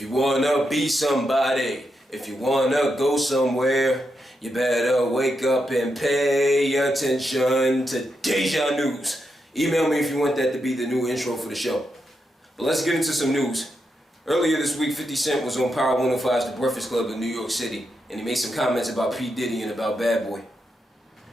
If you wanna be somebody, if you wanna go somewhere, you better wake up and pay attention to Deja News. Email me if you want that to be the new intro for the show. But let's get into some news. Earlier this week, 50 Cent was on Power 105's The Breakfast Club in New York City, and he made some comments about P. Diddy and about Bad Boy.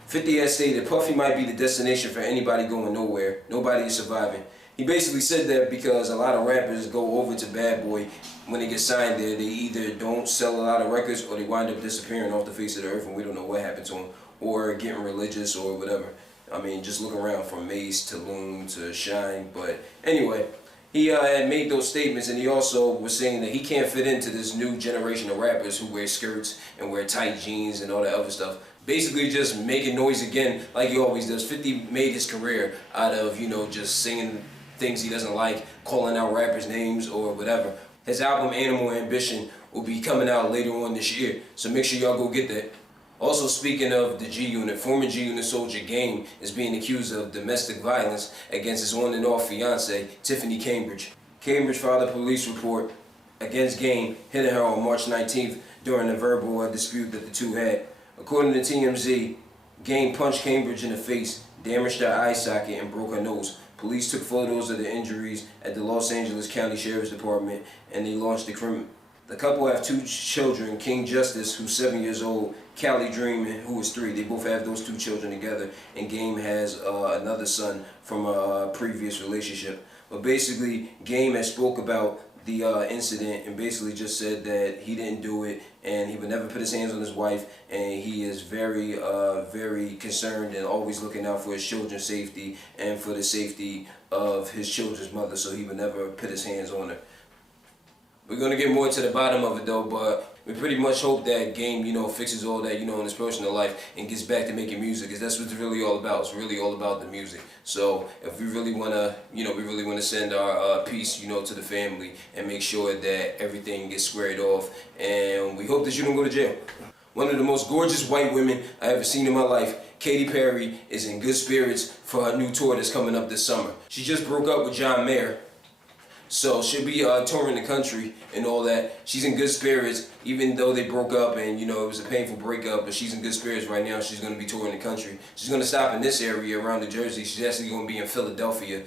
50 has stated Puffy might be the destination for anybody going nowhere. Nobody is surviving. He basically said that because a lot of rappers go over to Bad Boy when they get signed there. They either don't sell a lot of records or they wind up disappearing off the face of the earth and we don't know what happened to them, or getting religious or whatever. I mean, just look around from Mace to Loon to Shine. But anyway, he had made those statements, and he also was saying that he can't fit into this new generation of rappers who wear skirts and wear tight jeans and all that other stuff. Basically just making noise again like he always does. 50 made his career out of, just singing things he doesn't like, calling out rappers' names or whatever. His album Animal Ambition will be coming out later on this year, so make sure y'all go get that. Also, speaking of the G-Unit, former G-Unit soldier Game is being accused of domestic violence against his on and off fiancée, Tiffany Cambridge. Cambridge filed a police report against Game, hitting her on March 19th during a verbal dispute that the two had. According to TMZ, Game punched Cambridge in the face, damaged her eye socket, and broke her nose. Police took photos of the injuries at the Los Angeles County Sheriff's Department, and they launched the criminal. The couple have two children, King Justice, who's 7 years old, Callie Dream, who is 3. They both have those two children together, and Game has another son from a previous relationship. But basically, Game has spoke about the incident and basically just said that he didn't do it and he would never put his hands on his wife, and he is very, very concerned and always looking out for his children's safety and for the safety of his children's mother, so he would never put his hands on her. We're going to get more to the bottom of it though, but we pretty much hope that Game, fixes all that, in his personal life and gets back to making music, because that's what it's really all about. It's really all about the music. So if we really want to, send our peace, to the family and make sure that everything gets squared off, and we hope that you don't go to jail. One of the most gorgeous white women I ever seen in my life, Katy Perry, is in good spirits for her new tour that's coming up this summer. She just broke up with Jahmiel, so she'll be touring the country and all that. She's in good spirits, even though they broke up and, it was a painful breakup, but she's in good spirits right now. She's going to be touring the country. She's going to stop in this area around New Jersey. She's actually going to be in Philadelphia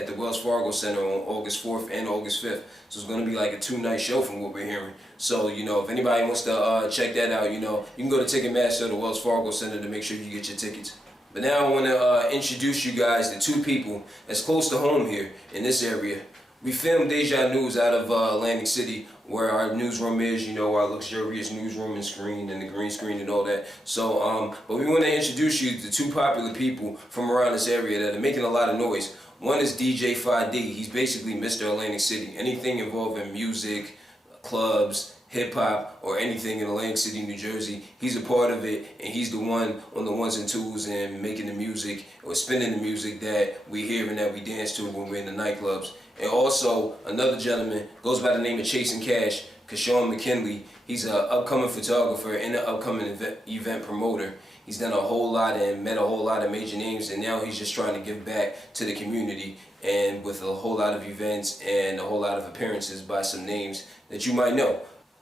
at the Wells Fargo Center on August 4th and August 5th. So it's going to be like a 2-night show from what we're hearing. So, if anybody wants to check that out, you can go to Ticketmaster or the Wells Fargo Center to make sure you get your tickets. But now I want to introduce you guys to two people that's close to home here in this area. We filmed Deja News out of Atlantic City, where our newsroom is, our luxurious newsroom and screen and the green screen and all that. So, but we want to introduce you to two popular people from around this area that are making a lot of noise. One is DJ Fah D. He's basically Mr. Atlantic City. Anything involving music, clubs, hip-hop, or anything in Atlantic City, New Jersey, he's a part of it, and he's the one on the ones and twos and making the music or spinning the music that we hear and that we dance to when we're in the nightclubs. And also, another gentleman goes by the name of Chasin Kash, Kashawn McKinley. He's an upcoming photographer and an upcoming event promoter. He's done a whole lot and met a whole lot of major names, and now he's just trying to give back to the community, and with a whole lot of events and a whole lot of appearances by some names that you might know.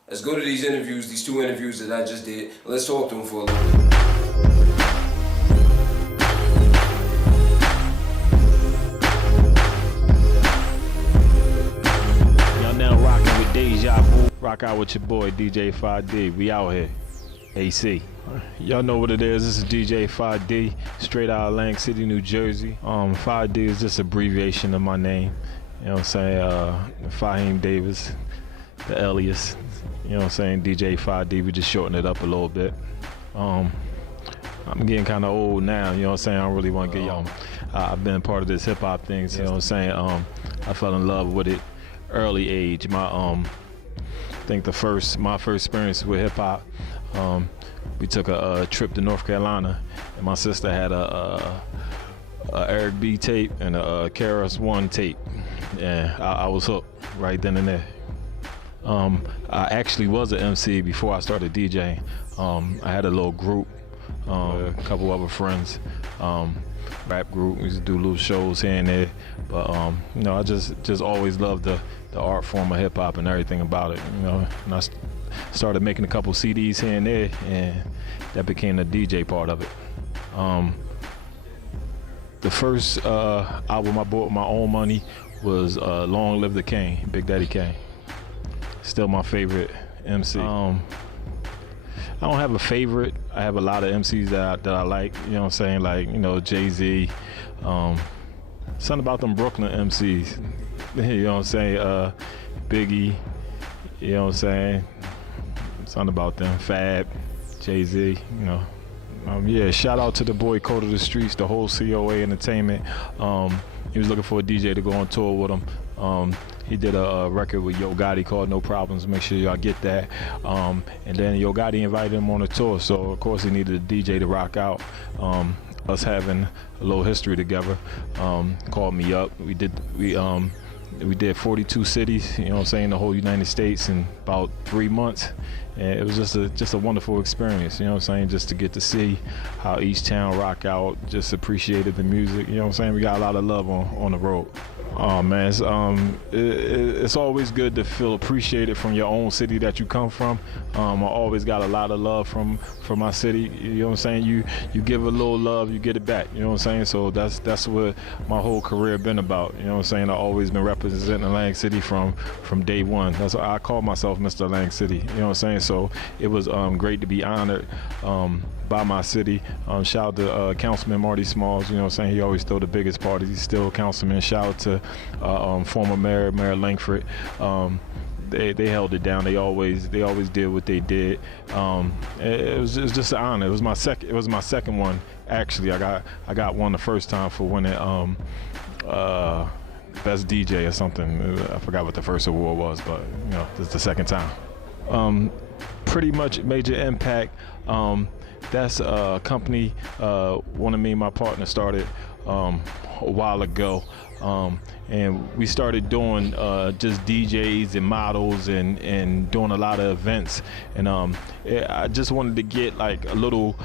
Let's go to these interviews, these two interviews that I just did. Let's talk to them for a little bit. Y'all now rocking with Deja Vu. Rock out with your boy DJ Fah D. We out here. AC. Y'all know what it is. This is DJ Fah D, straight out of Atlantic City, New Jersey. Fah D is just abbreviation of my name. You know what I'm saying? Fahim Davis, the alias. You know what I'm saying? DJ Fah D, we just shorten it up a little bit. I'm getting kind of old now, you know what I'm saying? I don't really want to get y'all. I've been part of this hip hop thing, you know what I'm saying? I fell in love with it early age. I think my first experience with hip hop, we took a trip to North Carolina, and my sister had a Eric B tape and a KRS One tape, and I was hooked right then and there. I actually was an MC before I started DJing. I had a little group a couple other friends. Rap group, we used to do little shows here and there. But you know, I just always loved the art form of hip hop and everything about it. You know, and I started making a couple CDs here and there, and that became the DJ part of it. The first album I bought with my own money was Long Live the King, Big Daddy Kane. Still my favorite MC. I don't have a favorite. I have a lot of MCs that I like, you know what I'm saying? Like, you know, Jay-Z. Something about them Brooklyn MCs. You know what I'm saying? Biggie, you know what I'm saying? Something about them. Fab, Jay-Z, you know. Yeah, shout out to the boy Code of the Streets, the whole COA Entertainment. He was looking for a DJ to go on tour with him. He did a record with Yo Gotti called No Problems. Make sure y'all get that. And then Yo Gotti invited him on a tour, so of course he needed a DJ to rock out. Us having a little history together, called me up. We did 42 cities, you know what I'm saying, the whole United States in about 3 months. And it was just a wonderful experience, you know what I'm saying, just to get to see how each town rock out, just appreciated the music, you know what I'm saying. We got a lot of love on the road. Oh man, it's always good to feel appreciated from your own city that you come from. I always got a lot of love from my city. You know what I'm saying? You give a little love, you get it back. You know what I'm saying? So that's what my whole career been about. You know what I'm saying? I've always been representing Atlantic City from day one. That's why I call myself Mr. Atlantic City. You know what I'm saying? So it was great to be honored by my city. Shout out to Councilman Marty Smalls, you know what I'm saying? He always throw the biggest parties. He's still a councilman. Shout out to former Mayor Langford. They held it down. They always did what they did. It was just an honor. It was my second one actually. I got one the first time for winning best DJ or something. I forgot what the first award was, but you know, this is the second time. Pretty much Major Impact. That's a company one of me and my partner started a while ago. And we started doing just DJs and models and doing a lot of events. And I just wanted to get like a little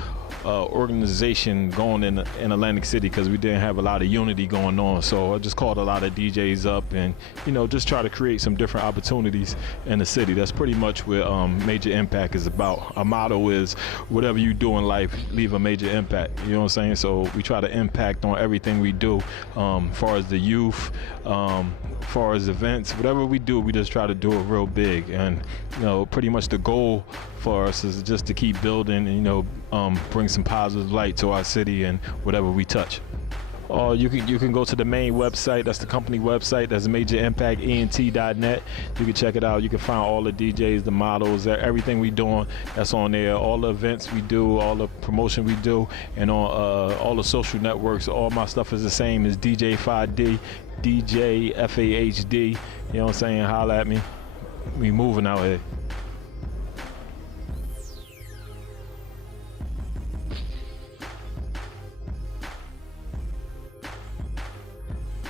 organization going in Atlantic City, because we didn't have a lot of unity going on. So I just called a lot of DJs up and, you know, just try to create some different opportunities in the city. That's pretty much what Major Impact is about. Our motto is, whatever you do in life, leave a major impact. You know what I'm saying? So we try to impact on everything we do, as far as the youth, as far as events, whatever we do, we just try to do it real big. And, you know, pretty much the goal for us is just to keep building and, you know, bring some positive light to our city and whatever we touch. You can go to the main website. That's the company website. That's majorimpactent.net. You can check it out. You can find all the DJs, the models, everything we doing. That's on there. All the events we do, all the promotion we do, and on all the social networks. All my stuff is the same as DJ Fah D, DJ FAHD. You know what I'm saying? Holla at me. We moving out here.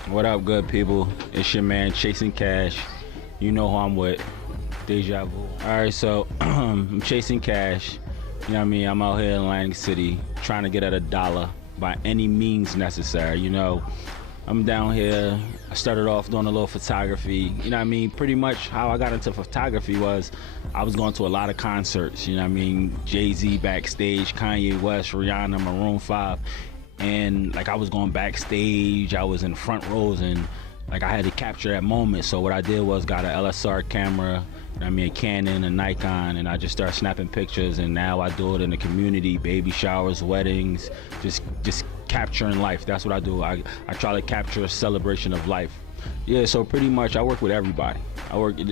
What up, good people? It's your man Chasing Cash. You know who I'm with. Deja Vu. Alright, so I'm chasing cash. You know what I mean? I'm out here in Atlantic City trying to get at $1 by any means necessary. You know, I'm down here. I started off doing a little photography. You know what I mean? Pretty much how I got into photography was I was going to a lot of concerts. You know what I mean? Jay-Z backstage, Kanye West, Rihanna, Maroon 5. And like I was going backstage, I was in front rows, and like I had to capture that moment. So what I did was got an LSR camera, you know I mean, a Canon, a Nikon, and I just started snapping pictures. And now I do it in the community, baby showers, weddings, just capturing life. That's what I do. I try to capture a celebration of life. Yeah, so pretty much I work with everybody.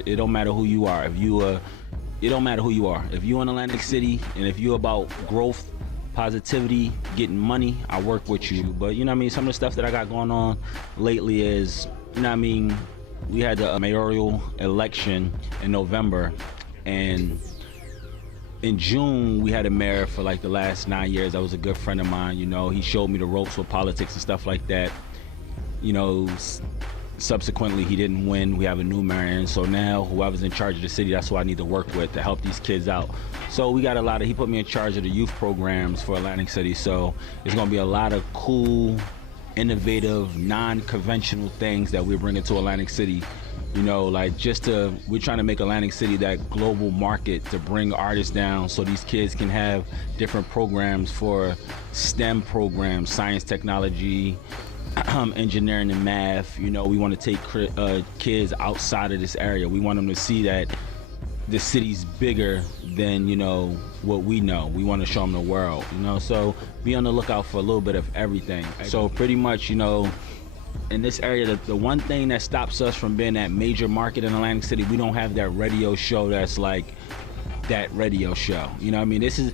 It don't matter who you are. It don't matter who you are. If you in Atlantic City and if you're about growth, positivity, getting money, I work with you. But you know what I mean, some of the stuff that I got going on lately is, you know what I mean, we had the mayoral election in November, and in June we had a mayor for like the last 9 years. That was a good friend of mine. You know, he showed me the ropes with politics and stuff like that. You know, subsequently he didn't win. We have a new mayor, and so now whoever's in charge of the city, that's who I need to work with to help these kids out. So we got he put me in charge of the youth programs for Atlantic City, so it's gonna be a lot of cool, innovative, non-conventional things that we're bringing to Atlantic City. You know, like we're trying to make Atlantic City that global market to bring artists down so these kids can have different programs for STEM programs, science, technology, engineering and math. You know, we want to take kids outside of this area. We want them to see that the city's bigger than, you know, what we know. We want to show them the world, you know, so be on the lookout for a little bit of everything. So pretty much, you know, in this area, the one thing that stops us from being that major market in Atlantic City, we don't have that radio show that's like that radio show. You know what I mean? This is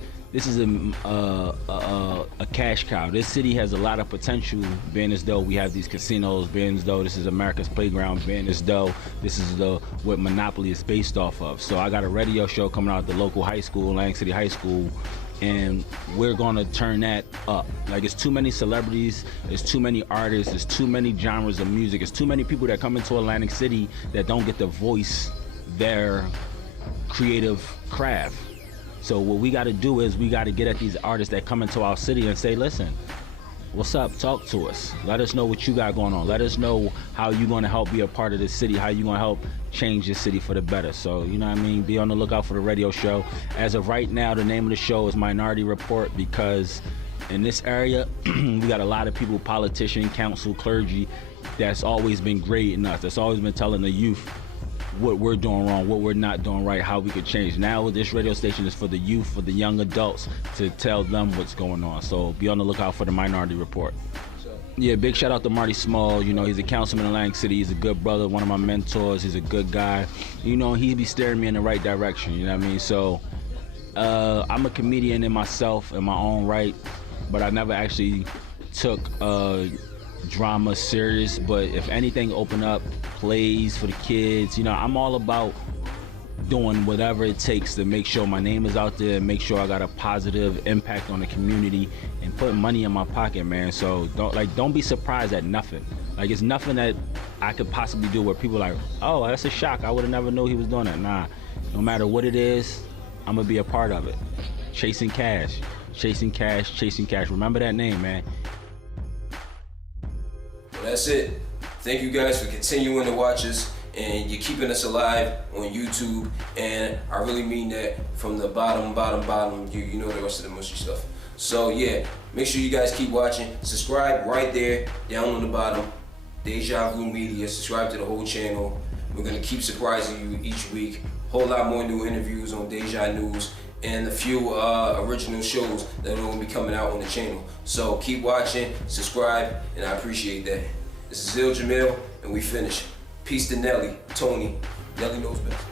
a cash cow. This city has a lot of potential, being as though we have these casinos, being as though this is America's playground, being as though this is what Monopoly is based off of. So I got a radio show coming out at the local high school, Atlantic City High School, and we're gonna turn that up. Like, it's too many celebrities, there's too many artists, there's too many genres of music, there's too many people that come into Atlantic City that don't get to voice their creative craft. So what we gotta do is we gotta get at these artists that come into our city and say, listen, what's up? Talk to us. Let us know what you got going on. Let us know how you're gonna help be a part of this city, how you gonna help change this city for the better. So, you know what I mean? Be on the lookout for the radio show. As of right now, the name of the show is Minority Report, because in this area, we got a lot of people, politicians, council, clergy, that's always been grading us, that's always been telling the youth what we're doing wrong, what we're not doing right, how we could change. Now this radio station is for the youth, for the young adults, to tell them what's going on. So be on the lookout for the Minority Report. Yeah, big shout out to Marty Small. You know, he's a councilman in Atlantic City. He's a good brother, one of my mentors. He's a good guy. You know, he be steering me in the right direction, you know what I mean? So I'm a comedian in myself, in my own right, but I never actually took drama serious. But if anything open up plays for the kids, you know, I'm all about doing whatever it takes to make sure my name is out there and make sure I got a positive impact on the community and put money in my pocket, man. So don't be surprised at nothing. Like, it's nothing that I could possibly do where people are like, oh, that's a shock, I would have never knew he was doing that. Nah, no matter what it is, I'm gonna be a part of it. Chasing cash, chasing cash, chasing cash. Remember that name, man. Well, that's it. Thank you guys for continuing to watch us, and you're keeping us alive on YouTube, and I really mean that from the bottom. You know the rest of the mushy stuff. So yeah, make sure you guys keep watching. Subscribe right there, down on the bottom, Deja Vu Media. Subscribe to the whole channel. We're gonna keep surprising you each week. Whole lot more new interviews on Deja News, and a few original shows that are gonna be coming out on the channel. So keep watching, subscribe, and I appreciate that. This is Jahmiel, and we finish. Peace to Nelly, Tony. Nelly knows best.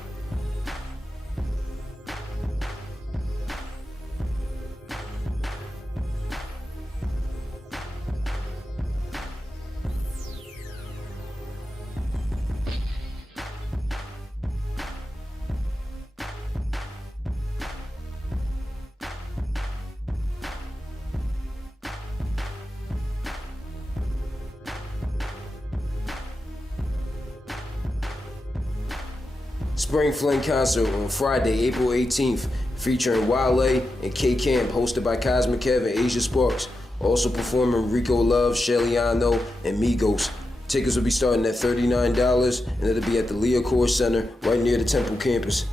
Spring Fling concert on Friday, April 18th, featuring Wale and K-Camp, hosted by Cosmic Kev and Asia Sparks. Also performing Rico Love, Shellyano, and Migos. Tickets will be starting at $39, and it'll be at the Leocore Center, right near the Temple campus.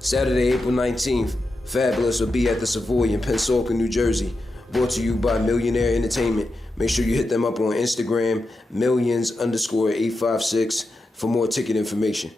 Saturday, April 19th, Fabulous will be at the Savoy in Pensacola, New Jersey. Brought to you by Millionaire Entertainment. Make sure you hit them up on Instagram, millions_856, for more ticket information.